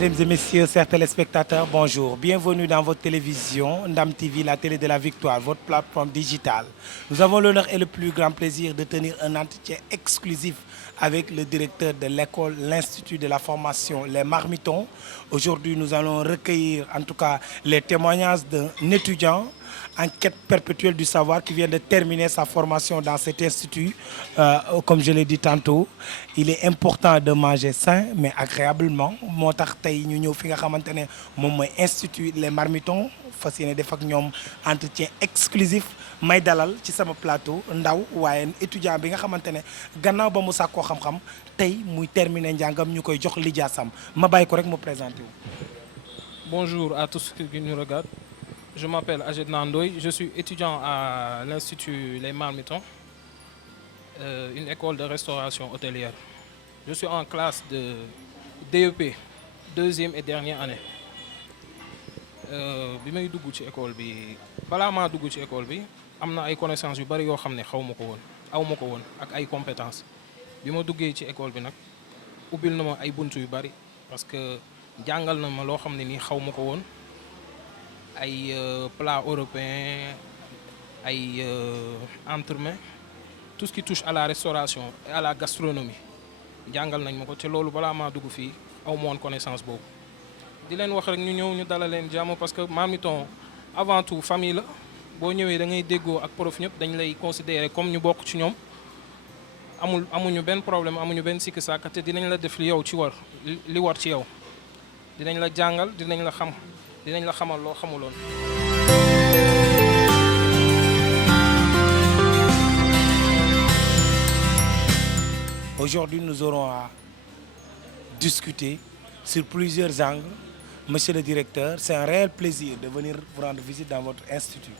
Mesdames et messieurs, chers téléspectateurs, bonjour. Bienvenue dans votre télévision, Ndam TV, la télé de la victoire, votre plateforme digitale. Nous avons l'honneur et le plus grand plaisir de tenir un entretien exclusif avec le directeur de l'école, l'Institut de la formation Les Marmitons. Aujourd'hui, nous allons recueillir en tout cas les témoignages d'un étudiant en quête perpétuelle du savoir qui vient de terminer sa formation dans cet institut. Comme je l'ai dit tantôt, il est important de manger sain mais agréablement. moo tax tey ñu ñëw fi nga xamante ne moom mooy institut Les Marmitons fas yéene def ak ñoom entretien exclusif may dalal ci sama plateau ndaw waaye étudiant bi nga xamante ne gannaaw ba mu sàkkoo xam-xam tey muy terminer njàngam ñu koy jox lijaasam ma bàyyi ko rek mu présenté wu. Bonjour à tous ceux qui nous regardent. Je m'appelle Ajed Nandoy, je suis étudiant à l'Institut Les Marmitons, une école de restauration hôtelière. Je suis en classe de DEP, deuxième et dernière année. Bi may dugg ci école bi balaa maa dugg ci école bi am na ay connaissances yu bari yoo xam ne xaw ma ko woon aw ma ko woon ak ay compétences bi ma duggee ci école bi nag ubbil na ma ay buntu yu bari parce que jàngal na ma loo xam ne nii xaw ma ko woon. Ay plats européens ay entremets tout ce qui touche à la restauration et à la gastronomie jàngal nañ ma ko te loolu balaa maa dugg fii aw ma woon connaissance boobu di leen wax rek ñu ñëw ñu dalal leen jàmm parce que Marmiton avant tout famille la boo ñëwee da ngay déggoo ak prof ñëpp dañ lay considérer comme ñu bokk ci ñoom amuñu benn problème amuñu benn sikki sàkk te dinañ la def li yow ci war li war ci yow dinañ la jàngal dinañ la xam dinañ la xamal loo xamuloon. Aujourd'hui, nous aurons à discuter sur plusieurs angles. Monsieur le directeur, c'est un réel plaisir de venir vous rendre visite dans votre institut.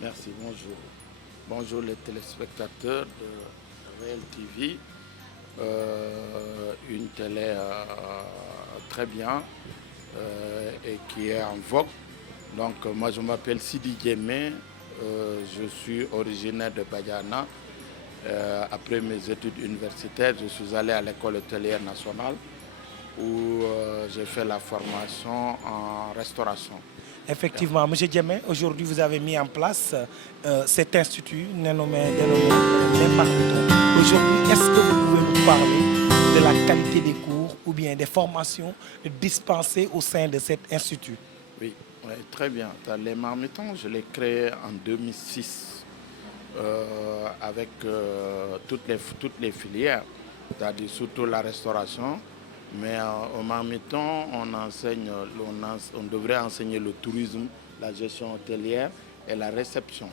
Merci, bonjour. Bonjour les téléspectateurs de Réel TV, une télé très bien. Et qui est en vogue. Donc moi je m'appelle Sidi Djemé, je suis originaire de Badiana. Après mes études universitaires, je suis allé à l'école hôtelière nationale où j'ai fait la formation en restauration. Effectivement, M. Djemé, aujourd'hui vous avez mis en place cet institut dénommé Les Marmitons. Aujourd'hui, est-ce que vous pouvez nous parler de la qualité des cours ou bien des formations dispensées au sein de cet institut? Oui, très bien. Les Marmitons, je l'ai créé en 2006 avec toutes les filières, c'est-à-dire surtout la restauration. Mais au Marmiton, on devrait enseigner le tourisme, la gestion hôtelière et la réception.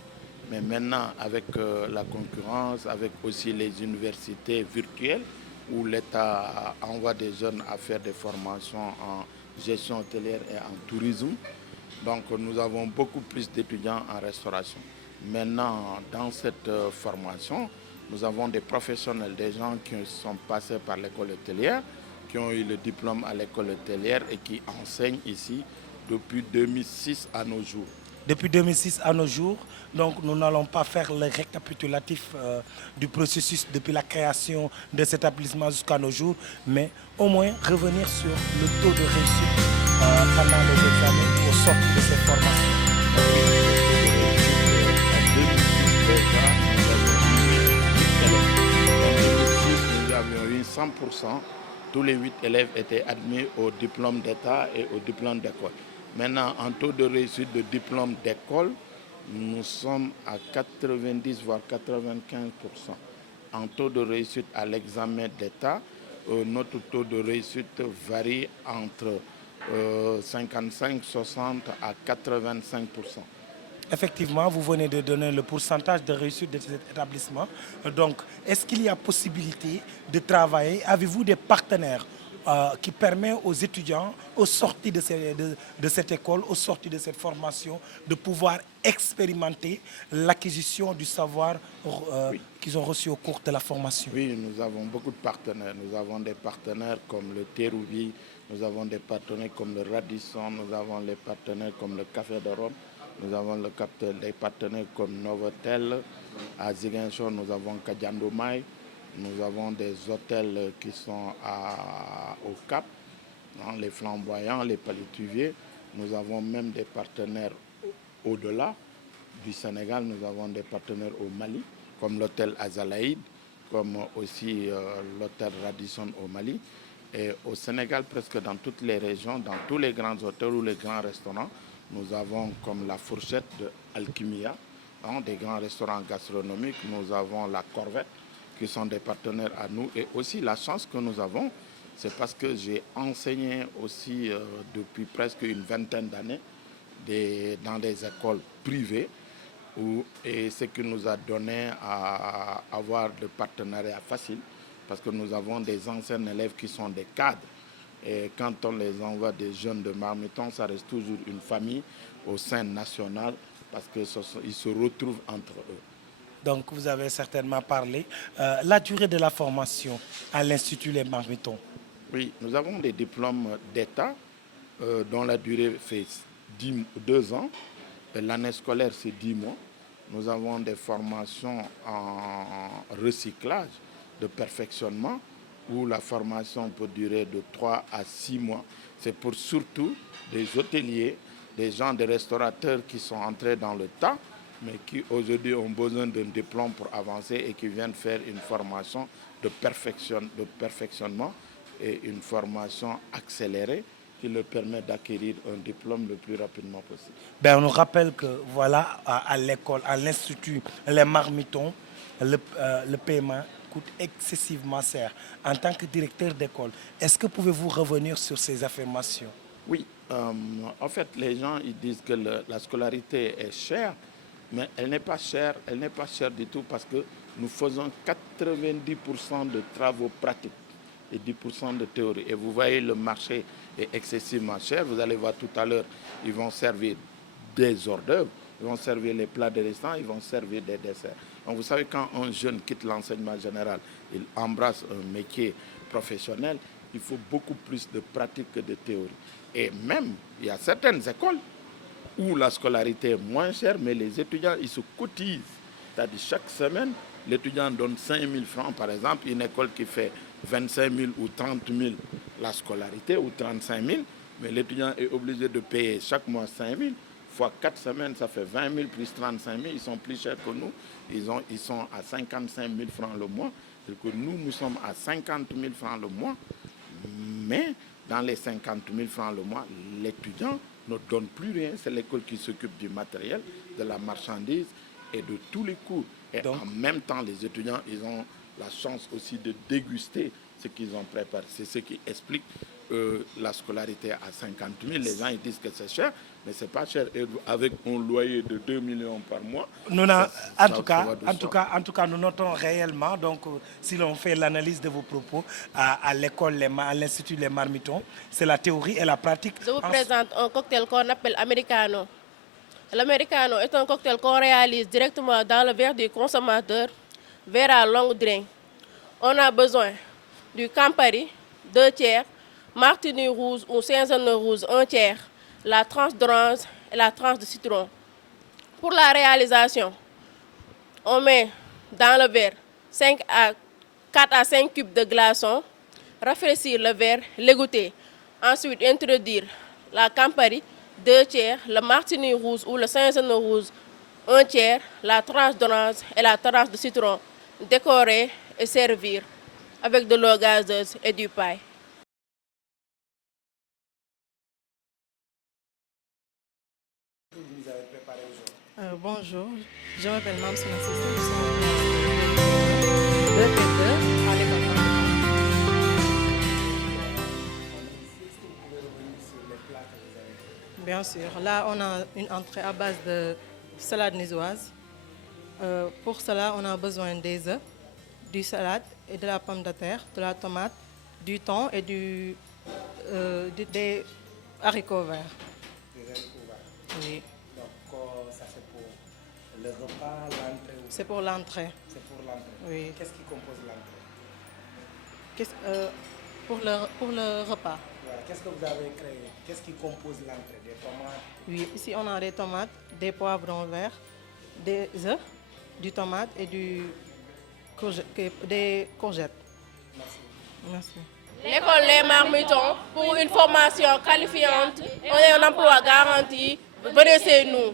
Mais maintenant, avec la concurrence, avec aussi les universités virtuelles, où l'État envoie des jeunes à faire des formations en gestion hôtelière et en tourisme. Donc nous avons beaucoup plus d'étudiants en restauration. Maintenant, dans cette formation, nous avons des professionnels, des gens qui sont passés par l'école hôtelière, qui ont eu le diplôme à l'école hôtelière et qui enseignent ici depuis 2006 à nos jours. Depuis 2006 à nos jours, donc nous n'allons pas faire le récapitulatif du processus depuis la création de cet établissement jusqu'à nos jours, mais au moins revenir sur le taux de réussite pendant les examens au sortir de cette formation. Nous avions eu 100%. Tous les 8 élèves étaient admis au diplôme d'État et au diplôme d'école. Maintenant, en taux de réussite de diplôme d'école, nous sommes à 90 voire 95%. En taux de réussite à l'examen d'État, notre taux de réussite varie entre 55, 60 à 85%. Effectivement, vous venez de donner le pourcentage de réussite de cet établissement. Donc, est-ce qu'il y a possibilité de travailler? Avez-vous des partenaires qui permettent aux étudiants, aux sorties de cette école, aux sorties de cette formation, de pouvoir expérimenter l'acquisition du savoir Oui. qu'ils ont reçu au cours de la formation? Oui, nous avons beaucoup de partenaires. Nous avons des partenaires comme le Terroubi, nous avons des partenaires comme le Radisson, nous avons des partenaires comme le Café de Rome. Nous avons des partenaires comme Novotel. À Ziguinchor, nous avons Kadiandomai. Nous avons des hôtels qui sont au Cap. hein, les flamboyants, les palétuviers. Nous avons même des partenaires au-delà du Sénégal. Nous avons des partenaires au Mali, comme l'hôtel Azalaïd, comme aussi l'hôtel Radisson au Mali. Et au Sénégal, presque dans toutes les régions, dans tous les grands hôtels ou les grands restaurants, nous avons comme la Fourchette de Alchimia, hein, des grands restaurants gastronomiques. Nous avons la Corvette, qui sont des partenaires à nous. Et aussi la chance que nous avons, c'est parce que j'ai enseigné aussi depuis presque une vingtaine d'années dans des écoles privées. Et ce qui nous a donné à avoir de partenariats faciles, parce que nous avons des anciens élèves qui sont des cadres. Et quand on les envoie des jeunes de Marmiton, ça reste toujours une famille au sein national, parce qu'ils se retrouvent entre eux. Donc, vous avez certainement parlé. La durée de la formation à l'Institut Les Marmitons. Oui, nous avons des diplômes d'État dont la durée fait 2 ans. L'année scolaire, c'est 10 mois. Nous avons des formations en recyclage, de perfectionnement, où la formation peut durer de 3 à 6 mois. C'est pour surtout des hôteliers, des gens, des restaurateurs qui sont entrés dans le tas, mais qui aujourd'hui ont besoin d'un diplôme pour avancer et qui viennent faire une formation de perfectionnement et une formation accélérée qui leur permet d'acquérir un diplôme le plus rapidement possible. Ben, on nous rappelle que voilà, à l'école, à l'Institut Les Marmitons, le paiement coûte excessivement cher. En tant que directeur d'école, est-ce que pouvez-vous revenir sur ces affirmations? Oui, en fait, les gens ils disent que la scolarité est chère, mais elle n'est pas chère du tout parce que nous faisons 90% de travaux pratiques et 10% de théorie. Et vous voyez, le marché est excessivement cher. Vous allez voir tout à l'heure, ils vont servir des hors d'œuvre, ils vont servir les plats de restaurant, ils vont servir des desserts. Donc vous savez, quand un jeune quitte l'enseignement général, il embrasse un métier professionnel, il faut beaucoup plus de pratique que de théorie. Et même, il y a certaines écoles où la scolarité est moins chère, mais les étudiants, ils se cotisent. C'est-à-dire chaque semaine, l'étudiant donne 5 000 francs, par exemple, une école qui fait 25 000 ou 30 000 la scolarité, ou 35 000, mais l'étudiant est obligé de payer chaque mois 5 000, fois 4 semaines, ça fait 20 000 plus 35 000, ils sont plus chers que nous, ils sont à 55 000 francs le mois, c'est que nous sommes à 50 000 francs le mois, mais dans les 50 000 francs le mois, l'étudiant ne donne plus rien, c'est l'école qui s'occupe du matériel, de la marchandise et de tous les cours. Et donc, en même temps, les étudiants, ils ont la chance aussi de déguster ce qu'ils ont préparé. C'est ce qui explique la scolarité à 50 000. Les gens ils disent que c'est cher, mais ce n'est pas cher. Et avec un loyer de 2 millions par mois, en tout cas, nous notons réellement, donc si l'on fait l'analyse de vos propos à l'école, à l'Institut Les Marmitons, c'est la théorie et la pratique. Je vous présente un cocktail qu'on appelle Americano. L'Americano est un cocktail qu'on réalise directement dans le verre du consommateur, verre à longue drain. On a besoin du Campari, 2 tiers, Martini rouge ou Saint-Jean rouge, 1 tiers, la tranche d'orange et la tranche de citron. Pour la réalisation, on met dans le verre 4 à 5 cubes de glaçons, rafraîchir le verre, l'égoutter. Ensuite, introduire la Campari, 2 tiers, le Martini rouge ou le Saint-Jean rouge, 1 tiers, la tranche d'orange et la tranche de citron. Décorer et servir avec de l'eau gazeuse et du pain. Vous avez préparé aujourd'hui. Bonjour, je m'appelle Mamsouna Sissé, je suis en classe de à l'école Marmiton. Est-ce que vous pouvez revenir sur les plats que vous avez fait? Bien sûr, là on a une entrée à base de salade niçoise. Pour cela, on a besoin des œufs, du salade et de la pomme de terre, de la tomate, du thon et des haricots verts. Des haricots verts. Oui. Donc ça c'est pour le repas, l'entrée. C'est pour l'entrée. C'est pour l'entrée. Oui. Qu'est-ce qui compose l'entrée? Pour le repas. Voilà. Qu'est-ce que vous avez créé? Qu'est-ce qui compose l'entrée? Des tomates? Oui, ici on a des tomates, des poivrons verts, des œufs, du tomate et des courgettes. Merci. Merci. L'école Les Marmitons, pour une formation qualifiante, on a un emploi garanti. Venez chez nous.